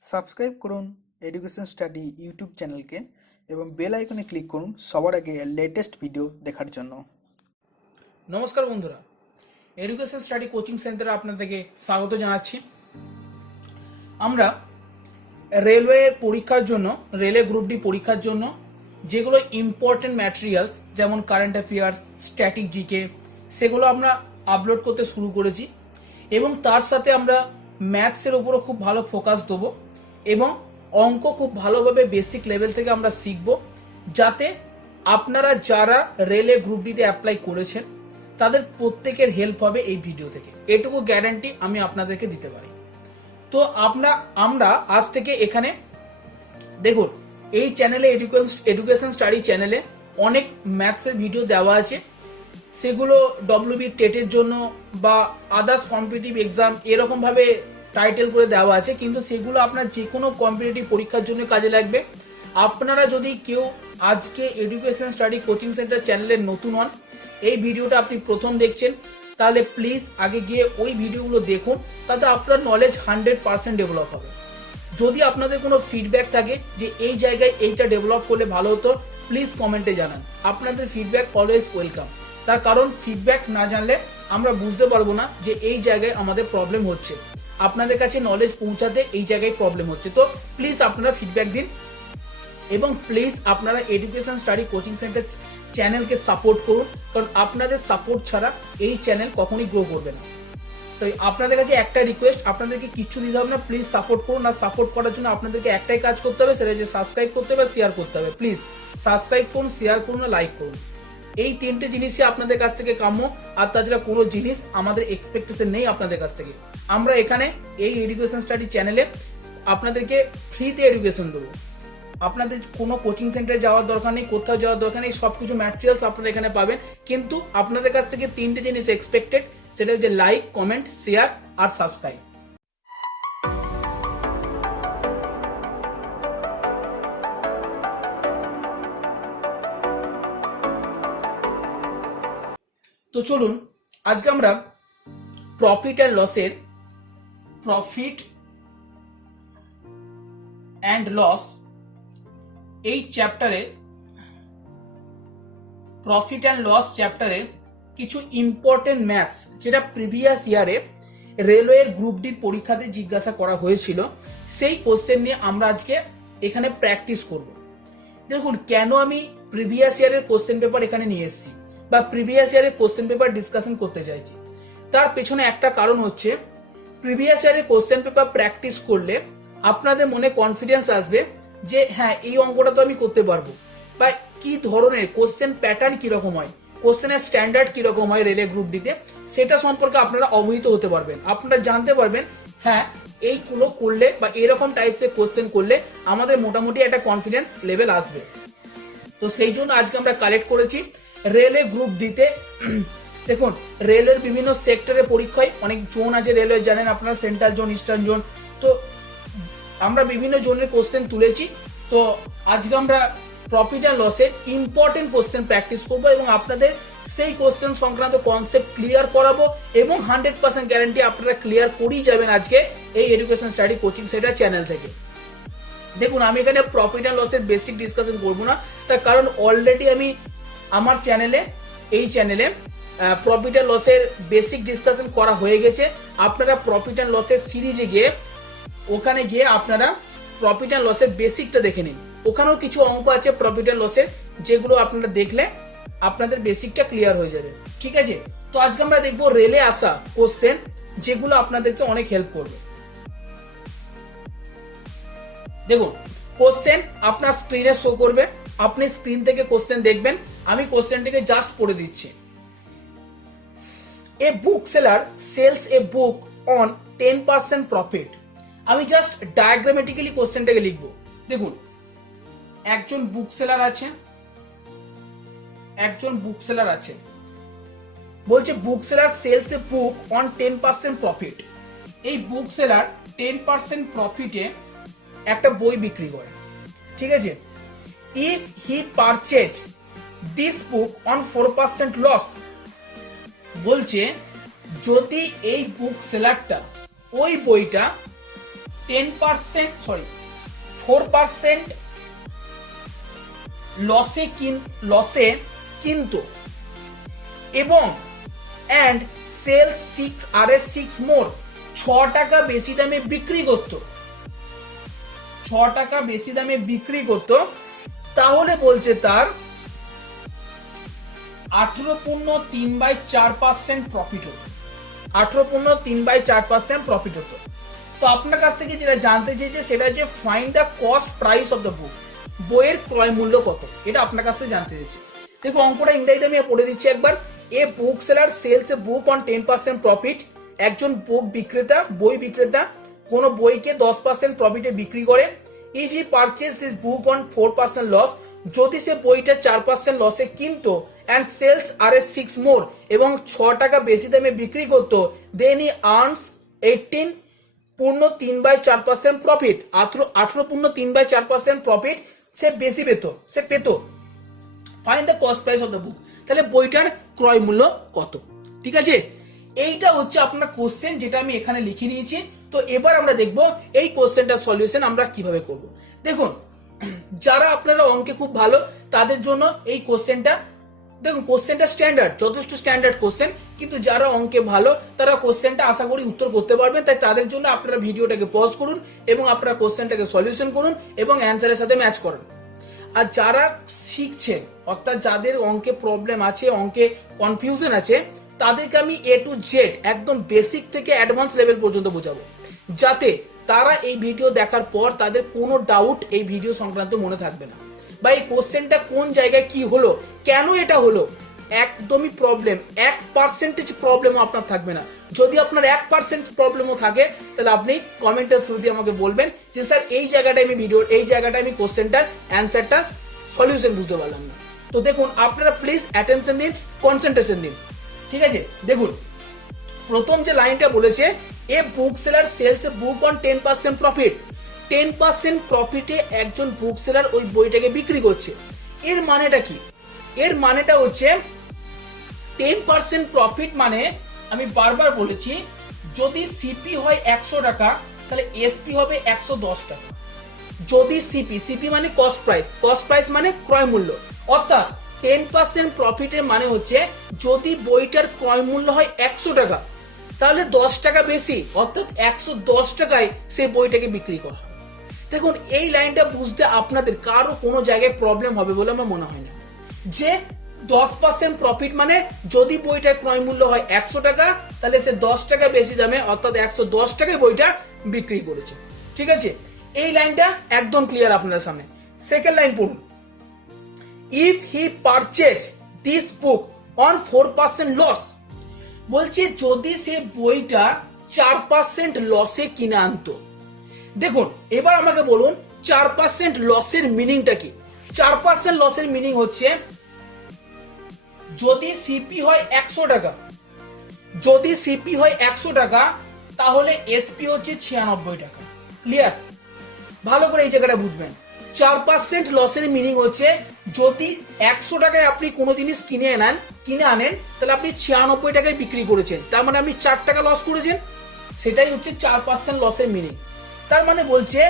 Subscribe করুন education study YouTube চ্যানেলকে এবং বেল আইকনে ক্লিক করুন সবার আগে লেটেস্ট ভিডিও দেখার জন্য। নমস্কার বন্ধুরা, এডুকেশন স্টাডি কোচিং সেন্টারে আপনাদেরকে স্বাগত জানাচ্ছি। আমরা রেলওয়ে পরীক্ষার জন্য, রেলওয়ে গ্রুপ ডি পরীক্ষার জন্য যেগুলো ইম্পর্টেন্ট ম্যাটেরিয়ালস যেমন কারেন্ট অ্যাফেয়ার্স, স্ট্যাটিক জিকে, সেগুলো আমরা আপলোড করতে শুরু করেছি এবং তার সাথে আমরা ম্যাথসের উপরও খুব ভালো ফোকাস দেবো এবং অঙ্ক খুব ভালোভাবে বেসিক লেভেল থেকে আমরা শিখব, যাতে আপনারা যারা রেলওয়ে গ্রুপ ডিতে অ্যাপ্লাই করেছেন তাদের প্রত্যেকের হেল্প হবে এই ভিডিও থেকে। এটুকু গ্যারান্টি আমি আপনাদেরকে দিতে পারি। তো আমরা আজ থেকে এখানে দেখুন, এই চ্যানেলে এডুকেশন স্টাডি চ্যানেলে অনেক ম্যাথসের ভিডিও দেওয়া আছে। সেগুলো ডব্লিউবি টেটের জন্য বা আদার্স কম্পিটিটিভ এক্সাম এরকম ভাবে টাইটেল করে দেওয়া আছে, কিন্তু সেগুলো আপনার যে কোনো কম্পিটিটিভ পরীক্ষার জন্য কাজে লাগবে। আপনারা যদি কেউ আজকে এডুকেশন স্টাডি কোচিং সেন্টার চ্যানেলের নতুন হন, এই ভিডিওটা আপনি প্রথম দেখছেন, তাহলে প্লিজ আগে গিয়ে ওই ভিডিওগুলো দেখুন, তাতে আপনার নলেজ 100% ডেভেলপ হবে। যদি আপনাদের কোনো ফিডব্যাক থাকে যে এই জায়গায় এইটা ডেভেলপ করলে ভালো হতো, প্লিজ কমেন্টে জানান। আপনাদের ফিডব্যাক অলওয়েজ ওয়েলকাম। তার কারণ ফিডব্যাক না জানলে আমরা বুঝতে পারবো না যে এই জায়গায় আমাদের প্রবলেম হচ্ছে, আপনাদের কাছে নলেজ পৌঁছাতে এই জায়গায় প্রবলেম হচ্ছে। তো প্লিজ আপনারা ফিডব্যাক দিন এবং প্লিজ আপনারা এডুকেশন স্টাডি কোচিং সেন্টার চ্যানেলকে সাপোর্ট করুন, কারণ আপনাদের সাপোর্ট ছাড়া এই চ্যানেল কখনোই গ্রো করবে না। তো আপনাদের কাছে একটা রিকোয়েস্ট, আপনাদেরকে কিচ্ছু দিতে হবে না, প্লিজ সাপোর্ট করুন। আর সাপোর্ট করার জন্য আপনাদেরকে একটাই কাজ করতে হবে, সেটা হচ্ছে সাবস্ক্রাইব করতে হবে, শেয়ার করতে হবে। প্লিজ সাবস্ক্রাইব করুন, শেয়ার করুন, লাইক করুন। এই তিনটে জিনিসই আপনাদের কাছ থেকে কাম্য। আর তাছাড়া কোনো জিনিস আমাদের এক্সপেকটেশন নেই আপনাদের কাছ থেকে। আমরা এখানে এই এডুকেশন স্টাডি চ্যানেলে আপনাদেরকে ফ্রিতে এডুকেশন দেবো। আপনাদের কোনো কোচিং সেন্টারে যাওয়ার দরকার নেই, কোথাও যাওয়ার দরকার নেই, সবকিছু ম্যাটেরিয়ালস আপনারা এখানে পাবেন। কিন্তু আপনাদের কাছ থেকে তিনটে জিনিস এক্সপেক্টেড, সেটা হচ্ছে লাইক, কমেন্ট, শেয়ার আর সাবস্ক্রাইব। তো চলুন আজকে আমরা প্রফিট অ্যান্ড লস এই চ্যাপ্টারে, প্রফিট অ্যান্ড লস চ্যাপ্টারে কিছু ইম্পর্টেন্ট ম্যাথস যেটা প্রিভিয়াস ইয়ারে রেলওয়ের গ্রুপ ডি পরীক্ষাতে জিজ্ঞাসা করা হয়েছিল, সেই কোশ্চেন নিয়ে আমরা আজকে এখানে প্র্যাকটিস করব। দেখুন, কেন আমি প্রিভিয়াস ইয়ারের কোশ্চেন পেপার এখানে নিয়ে এসেছি বা প্রিভিয়াস ইয়ারের কোশ্চেন পেপার ডিসকাশন করতে চাইছি, তার পেছনে একটা কারণ হচ্ছে, প্রিভিয়াস ইয়ারের কোশ্চেন পেপার প্র্যাকটিস করলে আপনাদের মনে কনফিডেন্স আসবে যে হ্যাঁ, এই অঙ্কটা তো আমি করতে পারবো, বা কি ধরনের কোশ্চেন প্যাটার্ন কিরকম হয়, কোশ্চেনের স্ট্যান্ডার্ড কিরকম হয় রেলে গ্রুপ ডিতে, সেটা সম্পর্কে আপনারা অবহিত হতে পারবেন। আপনারা জানতে পারবেন হ্যাঁ, এইগুলো করলে বা এরকম টাইপসের কোশ্চেন করলে আমাদের মোটামুটি একটা কনফিডেন্স লেভেল আসবে। তো সেই জন্য আজকে আমরা কালেক্ট করেছি রেলওয়ে গ্রুপ ডিতে। দেখুন, রেলওয়ের বিভিন্ন সেক্টরে পরীক্ষা হয়, অনেক জোন আছে রেলওয়ে, জানেন আপনারা, সেন্ট্রাল জোন, ইস্টার্ন জোন। তো আমরা বিভিন্ন জোনের কোশ্চেন তুলেছি। তো আজকে আমরা প্রফিট অ্যান্ড লসের ইম্পর্টেন্ট কোশ্চেন প্র্যাকটিস করবো এবং আপনাদের সেই কোশ্চেন সংক্রান্ত কনসেপ্ট ক্লিয়ার করাবো এবং 100% গ্যারান্টি আপনারা ক্লিয়ার করেই যাবেন আজকে এই education study coaching centre channel থেকে। দেখুন, আমি এখানে প্রফিট অ্যান্ড লসের বেসিক ডিসকাশন করবো না, তার কারণ অলরেডি আমি আমার চ্যানেলে, এই চ্যানেলে প্রফিট অ্যান্ড লসের বেসিক ডিসকাশন করা হয়ে গেছে। আপনারা প্রফিট অ্যান্ড লসের সিরিজে গিয়ে, ওখানে গিয়ে আপনারা প্রফিট অ্যান্ড লসের বেসিকটা দেখে নিন। ওখানেও কিছু অঙ্ক আছে প্রফিট অ্যান্ড লসের, যেগুলো আপনারা দেখলে আপনাদের বেসিকটা ক্লিয়ার হয়ে যাবে। ঠিক আছে, তো আজকে আমরা দেখবো রেলে আসা কোশ্চেন, যেগুলো আপনাদেরকে অনেক হেল্প করবে। দেখুন, কোশ্চেন আপনার স্ক্রিনে শো করবে, আপনি স্ক্রিন থেকে কোশ্চেন দেখবেন। আমি কোশ্চেনটিকে জাস্ট পড়ে দিচ্ছি। A book seller sells a book on 10% profit. আমি জাস্ট ডায়াগ্রামেটিক্যালি কোশ্চেনটাকে লিখবো। দেখুন, একজন বুক সেলার আছে, বলছে book seller sells a book on 10% profit. এই বুক সেলার 10% প্রফিটে একটা বই বিক্রি করে, ঠিক আছে। If he purchase this book on 4% loss, বলছে যদি এই বুক সেলারটা ওই বইটা 4% লসে কিনতো এবং অ্যান্ড সেল 6 মোর 6 টাকা বেশি দামে বিক্রি করত, 6 টাকা বেশি দামে বিক্রি করত, তাহলে বলছে তার 18.3/4% প্রফিট হতো, 18.3/4% প্রফিট হতো। তো আপনার কাছ থেকে যেটা জানতে চেয়েছে সেটা যে find the cost price of the book, বইয়ের ক্রয় মূল্য কত, এটা আপনার কাছ থেকে জানতে চেয়েছে। দেখো অঙ্কটা ইংরেজিতে আমি পড়ে দিচ্ছি একবার। A book seller sells a book on 10% profit, একজন বুক বিক্রেতা, বই বিক্রেতা কোন বইকে 10% প্রফিটে বিক্রি করে। If he purchase this book on 4% loss, যদি সে বইটা 4% লসে কিনতো অ্যান্ড সেলস আর এ 6 মোর এবং 6 টাকা বেশি দামে বিক্রি করতো, দেন হি আর্নস 18.3/4% প্রফিট, 18.3/4% প্রফিট সে বেশি পেত। Find the cost price of the book, তাহলে বইটার ক্রয় মূল্য কত। ঠিক আছে, এইটা হচ্ছে আপনার কোশ্চেন যেটা আমি এখানে লিখে নিয়েছি। তো এবার আমরা দেখব এই কোশ্চেনটার সলিউশন আমরা কিভাবে করব। দেখুন, যারা আপনারা অঙ্কে খুব ভালো তাদের জন্য এই কোশ্চেনটা, দেখুন কোশ্চেনটা স্ট্যান্ডার্ড, যথেষ্ট স্ট্যান্ডার্ড কোশ্চেন, কিন্তু যারা অঙ্কে ভালো তারা কোশ্চেনটা আশা করি উত্তর করতে পারবেন। তাই তাদের জন্য আপনারা ভিডিওটাকে পজ করুন এবং আপনারা কোশ্চেনটাকে সলিউশন করুন এবং অ্যান্সারের সাথে ম্যাচ করুন। আর যারা শিখছেন, অর্থাৎ যাদের অঙ্কে প্রবলেম আছে, অঙ্কে কনফিউশন আছে, তাদেরকে আমি A to Z একদম বেসিক থেকে অ্যাডভান্স লেভেল পর্যন্ত বোঝাবো, যাতে তারা এই ভিডিও দেখার পর তাদের কোনো ডাউট এই ভিডিও সংক্রান্ত মনে থাকবে না, বা এই কোশ্চেনটা কোন জায়গায় কি হলো, কেন এটা হলো, একদমই প্রবলেম 1% প্রবলেমও আপনার থাকবে না। যদি আপনার 1% প্রবলেমও থাকে তাহলে আপনি কমেন্টের থ্রু দিয়ে আমাকে বলবেন যে স্যার এই জায়গাটায় আমি কোশ্চেনটার অ্যান্সারটা সলিউশন বুঝতে পারলাম না। তো দেখুন, আপনারা প্লিজ অ্যাটেনশন দিন, কনসেন্ট্রেশন দিন। ঠিক আছে, দেখুন প্রথম যে লাইনটা বলেছে, a book seller sells a book on 10% profit, 10% প্রফিটে একজন বুক সেলার ওই বইটাকে বিক্রি করছে। এর মানেটা কি? এর মানেটা হচ্ছে 10% প্রফিট মানে, আমি বারবার বলেছি, যদি সিপি হয় 100 টাকা তাহলে এসপি হবে 110 টাকা। যদি সিপি মানে কস্ট প্রাইস মানে ক্রয় মূল্য, অর্থাৎ 10% প্রফিটের মানে হচ্ছে যদি বইটার ক্রয় মূল্য হয় 100 টাকা তাহলে 10 টাকা বেশি, অর্থাৎ 110 টাকায় সেই বইটাকে বিক্রি করা। দেখুন, এই লাইনটা বুঝতে আপনাদের কারো কোনো জায়গায় প্রবলেম হবে বলে আমার মনে হয় না, যে 10% প্রফিট মানে যদি বইটার ক্রয় মূল্য হয় 100 টাকা তাহলে সে 10 টাকা বেশি দামে, অর্থাৎ 110 টাকায় বইটা বিক্রি করেছে। ঠিক আছে, এই লাইনটা একদম ক্লিয়ার আপনাদের সামনে। সেকেন্ড লাইন পড়ুন, if he purchase this book on 4% loss, বলছে যদি সে বইটা 4% লসে কিনে আনতো। দেখুন, এবার আমাকে বলুন 4% লসের মিনিংটা কি? 4% লসের মিনিং হচ্ছে যদি সিপি হয় 100 টাকা, যদি সিপি হয় 100 টাকা তাহলে এসপি হচ্ছে 96 টাকা। ক্লিয়ার? ভালো করে এই জায়গাটা বুঝবেন। 4% লসের মিনিং হচ্ছে যদি 100 টাকায় আপনি কোনো জিনিস কিনে আনেন তাহলে আপনি 96 টাকায় বিক্রি করেছেন, তার মানে আপনি 4 টাকা লস করেছেন। সেটাই হচ্ছে 4% লসের মিনিং। তার মানে বলছে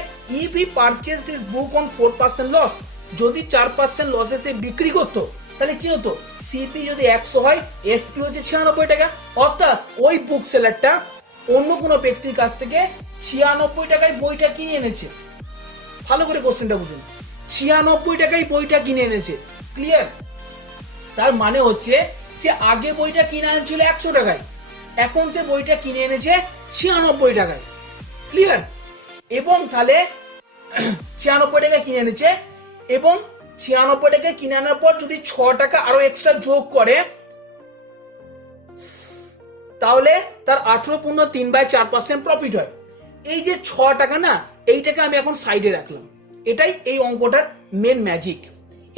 if he purchase this book on 4% loss, যদি 4% লসে সে বিক্রি করতো তাহলে কি হতো? সিপি যদি 100 হয়, এসপি হচ্ছে 96 টাকা, অর্থাৎ ওই বুক সেলারটা অন্য কোনো ব্যক্তির কাছ থেকে 96 টাকায় বইটা কিনে এনেছে। ভালো করে কোশ্চেনটা বুঝুন, 96 টাকায় বইটা কিনে এনেছে। ক্লিয়ার? তার মানে হচ্ছে সে আগে বইটা কিনে আনছিল 100 টাকায়, এখন সে বইটা কিনে এনেছে 96 টাকায়। ক্লিয়ার? এবং তাহলে 96 টাকায় কিনে এনেছে, এবং 96 টাকায় কিনে আনার পর যদি 6 টাকা আরো এক্সট্রা যোগ করে তাহলে তার 18.3/4% প্রফিট হয়। এই যে 6 টাকা না, এইটাকে আমি এখন সাইডে রাখলাম, এটাই এই অঙ্কটার মেন ম্যাজিক।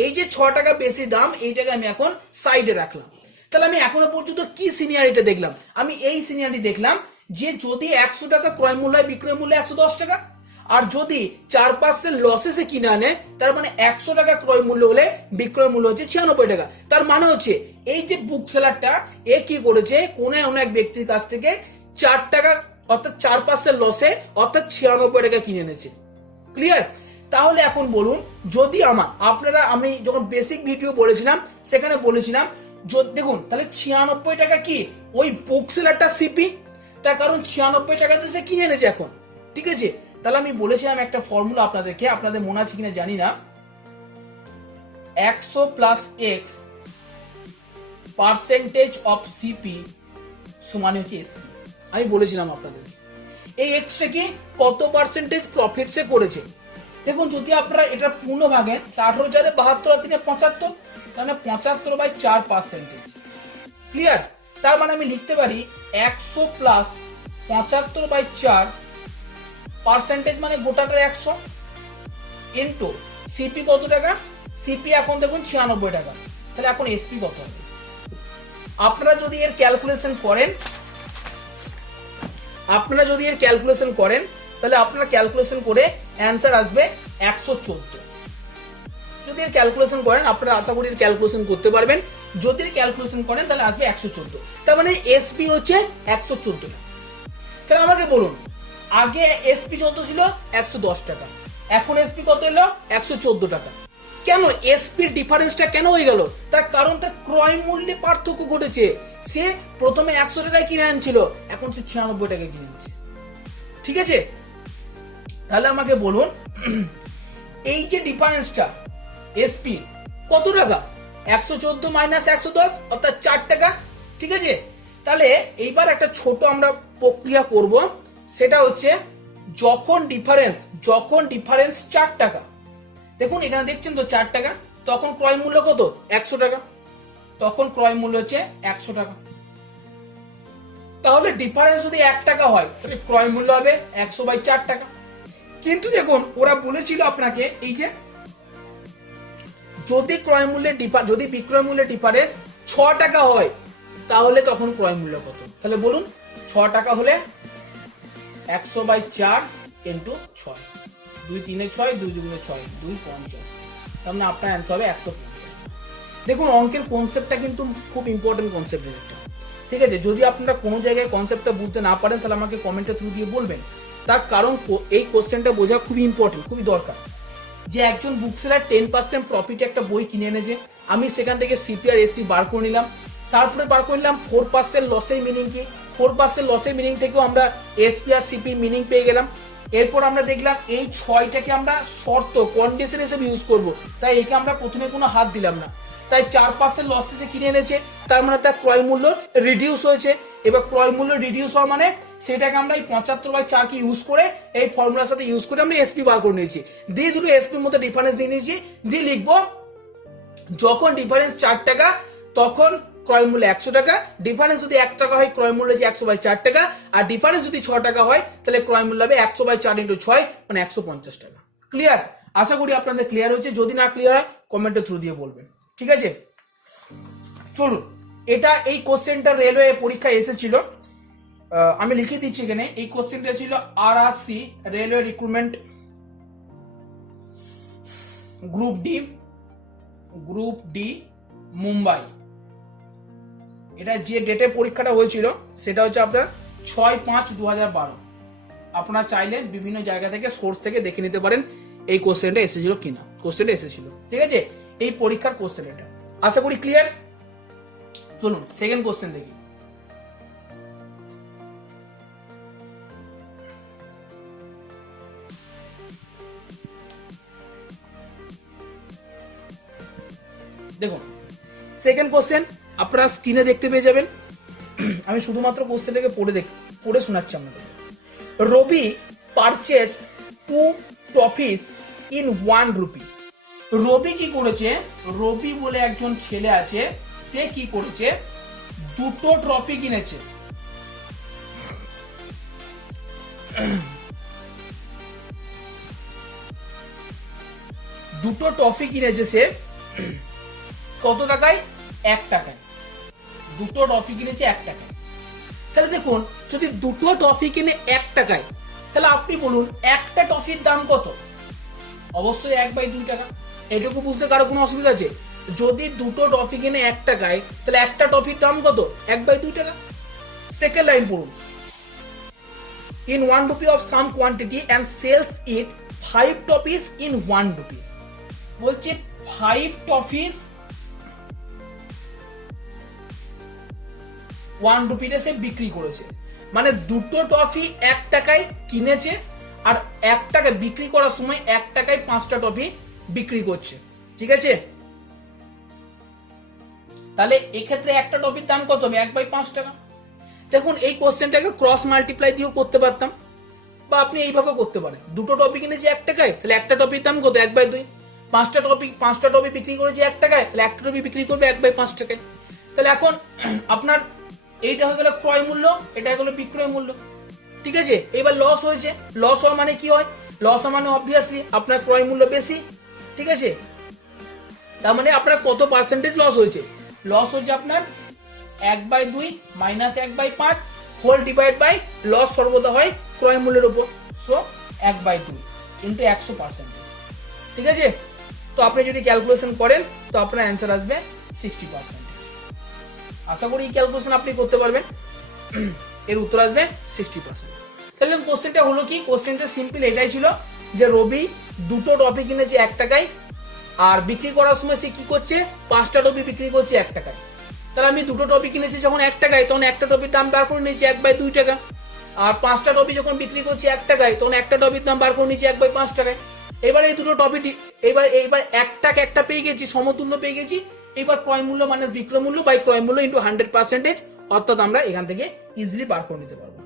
এই যে 6 টাকা বেশি দাম, এইটাকে আমি এখন সাইডে রাখলাম। তাহলে আমি এখনো পর্যন্ত কি সিনিয়রিটি দেখলাম? আমি এই সিনিয়রিটি দেখলাম যে যদি 100 টাকা ক্রয় মূল্য হয়, বিক্রয় মূল্য 110 টাকা, আর যদি 4% লসে সে কিনে আনে তার মানে 100 টাকা ক্রয় মূল্য হলে বিক্রয় মূল্য হচ্ছে 96 টাকা। তার মানে হচ্ছে এই যে বুক সেলারটা এ কি করেছে, কোনো এক ব্যক্তির কাছ থেকে 4 টাকা অর্থাৎ 4% লসে, অর্থাৎ 96 টাকা কিনে এনেছে। ক্লিয়ার? তাহলে এখন বলুন, যদি আমি যখন বেসিক ভিডিও বলেছিলাম সেখানে বলেছিলাম দেখুন তাহলে 96 টাকা কি ওই বুক সেলারটা সিপি, তার কারণ 96 টাকাতে সে কিনে এনেছে এখন। ঠিক আছে, তাহলে আমি বলেছিলাম একটা ফর্মুলা আপনাদেরকে, আপনাদের মনে আছে কিনা জানি না, 100 plus x percentage of CP সমান হচ্ছে এসপি। আমি বলেছিলাম আপনাদের এই এক্সটা কি কত পার্সেন্টেজ প্রফিট সে করেছে। দেখুন যদি আপনারা এটা পূর্ণ ভাগে 18,072 আর 375, তাহলে 75/4%। ক্লিয়ার? তার মানে আমি লিখতে পারি 100 প্লাস 75/4% মানে গোটাটা 100 ইন্টু সিপি কত টাকা, সিপি এখন দেখুন 96 টাকা, তাহলে এখন এসপি কত হবে? আপনারা যদি এর ক্যালকুলেশন করেন তাহলে আপনারা ক্যালকুলেশন করে অ্যান্সার আসবে 114। যদি এর ক্যালকুলেশন করেন আপনারা আশা করি ক্যালকুলেশন করতে পারবেন, যদি ক্যালকুলেশন করেন তাহলে আসবে 114। তার মানে এসপি হচ্ছে 114 টাকা। তাহলে আমাকে বলুন, আগে এসপি কত ছিল? 110 টাকা, এখন এসপি কত এলো? 114 টাকা। কেন এসপির ডিফারেন্সটা কেন হয়ে গেল? তার কারণ তার ক্রয় মূল্যে পার্থক্য ঘটেছে। সে প্রথমে 100 টাকায় কিনে আনছিল, এখন সে 96 টাকায় কিনে নিচ্ছে। ঠিক আছে, তাহলে আমাকে বলুন এই যে ডিফারেন্সটা এসপি কত টাকা? 114 মাইনাস 110 অর্থাৎ 4 টাকা। ঠিক আছে, তাহলে এইবার একটা ছোট আমরা প্রক্রিয়া করব, সেটা হচ্ছে যখন ডিফারেন্স 4 টাকা, দেখুন এখানে দেখছেন তো 4 টাকা, তখন ক্রয় মূল্য কত? 100 টাকা, তখন ক্রয় মূল্য হচ্ছে 100 টাকা। তাহলে ডিফারেন্স যদি 1 টাকা হয় তাহলে ক্রয় মূল্য হবে 100/4 টাকা। কিন্তু দেখুন ওরা বলেছিল আপনাকে এই যে যদি বিক্রয় মূল্যের ডিফারেন্স 6 টাকা হয় তাহলে তখন ক্রয় মূল্য কত? তাহলে বলুন 6 টাকা হলে 100/4 ইন্টু 6, 2 3 6, 2 2 6, 2 50, তার মানে আপনার অ্যান্সার হবে 150। দেখুন অঙ্কের কনসেপ্টটা কিন্তু খুব ইম্পর্টেন্ট কনসেপ্ট একটা। ঠিক আছে, যদি আপনারা কোনো জায়গায় কনসেপ্টটা বুঝতে না পারেন তাহলে আমাকে কমেন্টের থ্রু দিয়ে বলবেন। তার কারণ এই কোশ্চেনটা বোঝা খুবই ইম্পর্টেন্ট, খুবই দরকার। যে একজন বুক সেলার 10% প্রফিটে একটা বই কিনে এনেছে, আমি সেখান থেকে সিপি আর এসপি বার করে নিলাম, তারপরে বার করে নিলাম 4% লসের মিনিং কি, 4% লসের মিনিং থেকেও আমরা এসপি আর সিপি মিনিং পেয়ে গেলাম। এরপর আমরা দেখলাম এই 6টাকে আমরা কন্ডিশন হিসেবে ইউজ করব, তাই একে আমরা প্রথমে কোনো হাত দিলাম না। তাই 4% লসে কিনে এনেছে, তার মানে তার ক্রয় মূল্য রিডিউস হয়েছে। এবার ক্রয় মূল্য রিডিউস হওয়া মানে সেটাকে আমরা এই 75/4 কে ইউজ করে এই ফর্মুলার সাথে ইউজ করে আমরা এসপি বার করে নিয়েছি, দিয়ে দুটো এসপির মধ্যে ডিফারেন্স দিয়ে নিয়েছি, দিয়ে লিখবো যখন ডিফারেন্স 4 টাকা তখন ক্রয় মূল্য 100 টাকা, ডিফারেন্স যদি 1 টাকা হয় ক্রয় মূল্য যে 100/4 টাকা, আর ডিফারেন্স যদি 6 টাকা হয় তাহলে ক্রয় মূল্য হবে 100/4 ইন্টু 6 মানে 150 টাকা। ক্লিয়ার? আশা করি আপনাদের ক্লিয়ার হয়েছে, যদি না ক্লিয়ার হয় কমেন্টের থ্রু দিয়ে বলবেন। ঠিক আছে, চলুন এই কোশ্চেনটা রেলওয়ে পরীক্ষায় এসেছিল, আমি লিখে দিচ্ছি এখানে। এই কোশ্চেনটা ছিল RRC railway recruitment group D Mumbai. এটা যে ডেটে পরীক্ষাটা হয়েছিল সেটা হচ্ছে আপনার 6/5/2012। আপনারা চাইলে বিভিন্ন জায়গা থেকে সোর্স থেকে দেখে নিতে পারেন এই কোশ্চেনটা এসেছিল কিনা। কোশ্চেনটা এসেছিল, ঠিক আছে, এই পরীক্ষার কোশ্চেন এটা। আশা করি ক্লিয়ার। চলুন সেকেন্ড কোশ্চেন দেখি। দেখুন সেকেন্ড কোশ্চেন আপনারা স্ক্রিনে দেখতে পেয়ে যাবেন, আমি শুধুমাত্র কোশ্চেনটাকে পড়ে শোনাচ্ছি আপনাদের। রবি পারচেজ 2 টফিস ইন 1 রুপি। রবি কি করেছে? রবি বলে একজন ছেলে আছে, সে কি করেছে? 2টো ট্রফি কিনেছে। দুটো টফি কিনেছে সে কত টাকায়? 1 টাকায়। দুটো টফি কিনেছে 1 টাকায়। তাহলে দেখুন যদি দুটো টফি কিনে 1 টাকায়, তাহলে আপনি বলুন একটা টফির দাম কত? অবশ্যই 1/2 টাকা। এটুকু বুঝতে কারো কোনো অসুবিধা আছে? যদি দুটো টফি কিনে 1 টাকায় তাহলে একটা টফির দাম কত? 1/2 টাকা। সেকেন্ড লাইন পড়ুন। in 1 rupee of some quantity and sells it 5 toffees in 1 rupees. বলছে 5 toffees 1 রুপিতে সে বিক্রি করেছে, মানে দুটো টফি 1 টাকায় কিনেছে আর 1 টাকা বিক্রি করার সময় 1 টাকায় 5টা টফি বিক্রি করছে, ঠিক আছে? তাহলে এক্ষেত্রে একটা টপির দাম কত হবে? 1/5 টাকা। দেখুন এই কোশ্চেনটাকে ক্রস মাল্টিপ্লাই দিয়েও করতে পারতাম, বা আপনি এইভাবে করতে পারেন। দুটো টপি কিনেছে 1 টাকায়, তাহলে একটা টপির দাম কত? 1/2। 5টা টপি বিক্রি করেছে 1 টাকায়, তাহলে একটা টপি বিক্রি করবে 1/5 টাকায়। তাহলে এখন আপনার এইটা হয়ে গেল ক্রয় মূল্য, এটা হয়ে গেল বিক্রয় মূল্য, ঠিক আছে? এবার লস হয়েছে, লস হওয়া মানে কি হয়? লস হওয়া মানে অবভিয়াসলি আপনার ক্রয় মূল্য বেশি, ঠিক আছে? তার মানে আপনার কত পার্সেন্টেজ লস হয়েছে? লস হচ্ছে আপনার 1/2 minus 1/5 whole divide by loss সর্বদা হয় ক্রয় মূল্যের উপর, সো 1/2 ইন্টু 100%, ঠিক আছে? তো আপনি যদি ক্যালকুলেশন করেন তো আপনার অ্যান্সার আসবে 60%। আশা করি এই ক্যালকুলেশন আপনি করতে পারবেন, এর উত্তর আসবে 60%। তাহলে কোশ্চেনটা হলো কি? কোশ্চেনটা সিম্পল এটাই ছিল যে রবি দুটো টপি কিনেছে 1 টাকায় আর বিক্রি করার সময় সে কি করছে? 5টা টপি বিক্রি করছে 1 টাকায়। তাহলে আমি দুটো টপি কিনেছি যখন 1 টাকায়, তখন একটা টপির দাম বার করে নিয়েছি 1/2 টাকা, আর 5টা টপি যখন বিক্রি করছি 1 টাকায়, তখন একটা টপির দাম বার করে নিয়েছি 1/5 টাকায়। এবার এই দুটো টপি এইবার 1 টাকা একটা পেয়ে গেছি, সমতুল্য পেয়ে গেছি। এবার ক্রয় মূল্য মাইনাস বিক্রয় মূল্য বাই ক্রয় মূল্য ইন্টু 100%, অর্থাৎ আমরা এখান থেকে ইজিলি বার করে নিতে পারবো,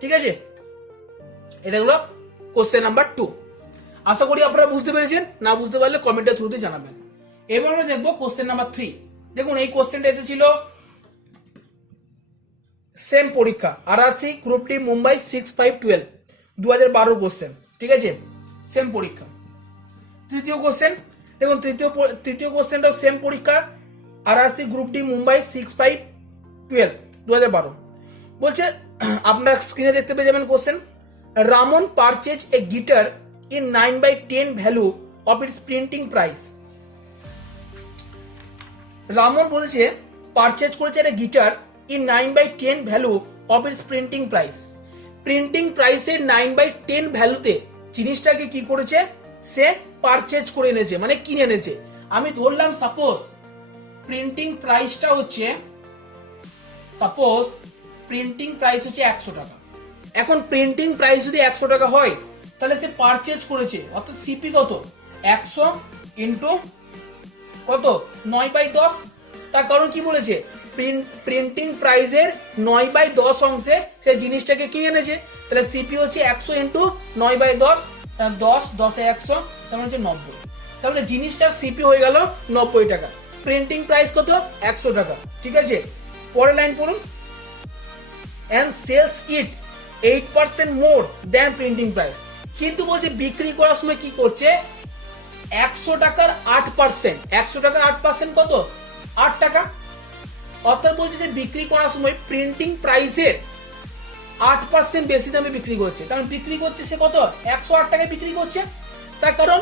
ঠিক আছে? এটা হলো কোশ্চেন নাম্বার 2। আশা করি আপনারা বুঝতে পেরেছেন, না বুঝতে পারলে কমেন্টের থ্রুতে জানাবেন। এবার আমরা দেখবো কোশ্চেন নাম্বার 3। দেখুন এই কোশ্চেনটা এসেছিল সেম পরীক্ষা, RRC group D Mumbai 6512 2012 question, ঠিক আছে? সেম পরীক্ষা। তৃতীয় কোশ্চেন দেখুন, তৃতীয় কোশ্চেনটাও সেম পরীক্ষা, RRC গ্রুপ ডি মুম্বাই 6512 2012। বলছে আপনারা স্ক্রিনে দেখতে পেয়ে যাবেন question, Raman purchase a guitar in 9/10 value of its printing price। Raman বলছে পারচেজ করেছে একটা guitar in 9/10 value of its printing price. Printing প্রাইসের 9/10 ভ্যালুতে জিনিসটাকে কি করেছে? সে পারচেজ করে এনেছে, মানে কিনে এনেছে। আমি ধরলাম সাপোজ প্রিন্টিং প্রাইসটা হচ্ছে 100 টাকা। এখন প্রিন্টিং প্রাইস যদি 100 টাকা হয়, তাহলে সে পারচেজ করেছে, অর্থাৎ সিপি কত? 100 ইন্টু কত? 9/10। তার কারণ কি বলেছে? প্রিন্টিং প্রাইসের 9/10 অংশে সে জিনিসটাকে কিনে এনেছে, তাহলে সিপি হচ্ছে 100 ইন্টু 9/10, 10 10 100, তার মানে হচ্ছে 90। তাহলে জিনিসটার সিপি হয়ে গেল 90 টাকা। প্রিন্টিং প্রাইস কত? 100 টাকা, ঠিক আছে? পরের লাইন পড়ুন, and sells it 8% more than printing price। কিন্তু বলছে বিক্রি করার সময় কি করছে? 100 টাকার 8%, 100 টাকার 8% কত? 8 টাকা। অর্থাৎ বলছে যে বিক্রি করার সময় প্রিন্টিং প্রাইসের 8% বেশি দামে বিক্রি করছে। কারণ বিক্রি করছে সে কত? 108 টাকায় বিক্রি করছে। তার কারণ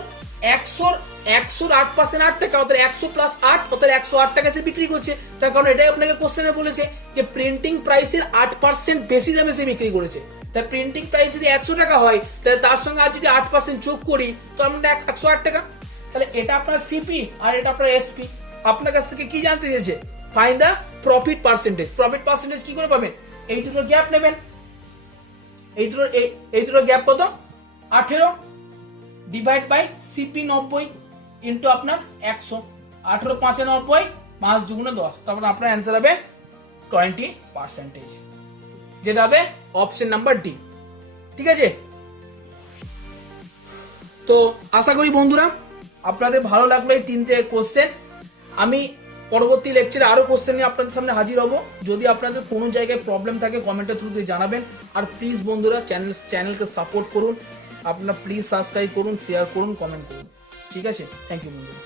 100 8% 8 টাকা, অর্থাৎ 100 প্লাস 8 অর্থাৎ 108 টাকা সে বিক্রি করছে। তার কারণ এটাই আপনাকে কোশ্চেনে বলেছে যে প্রিন্টিং প্রাইসের 8% বেশি দামে সে বিক্রি করেছে। তাই প্রিন্টিং প্রাইস যদি 100 টাকা হয়, তাহলে তার সঙ্গে আর যদি 8% যোগ করি তো আমরা 108 টাকা। তাহলে এটা আপনার সিপি আর এটা আপনার এসপি। আপনার কাছ থেকে কি জানতে চেয়েছে? Find the profit percentage. Profit percentage কি করে পাবেন? এই দুটো গ্যাপ নেবেন। এই দুটো গ্যাপ কত? 18 ডিভাইড বাই সিপি 90 ইন্টু আপনার 100। 18 5 90, 5 2 10, তারপর আপনার অ্যান্সার হবে 20%, যেটা হবে অপশন নাম্বার ডি, ঠিক আছে? তো আশা করি বন্ধুরা আপনাদের ভালো লাগলো এই 3টে কোশ্চেন। আমি পরবর্তী লেকচারে আরো কোশ্চেন নিয়ে আপনাদের সামনে হাজির হব। যদি আপনাদের কোনো জায়গায় প্রবলেম থাকে কমেন্টের থ্রুতে জানাবেন। আর প্লিজ বন্ধুরা চ্যানেলকে সাপোর্ট করুন। আপনারা প্লিজ সাবস্ক্রাইব করুন, শেয়ার করুন, কমেন্ট করুন, ঠিক আছে? থ্যাংক ইউ বন্ধুরা।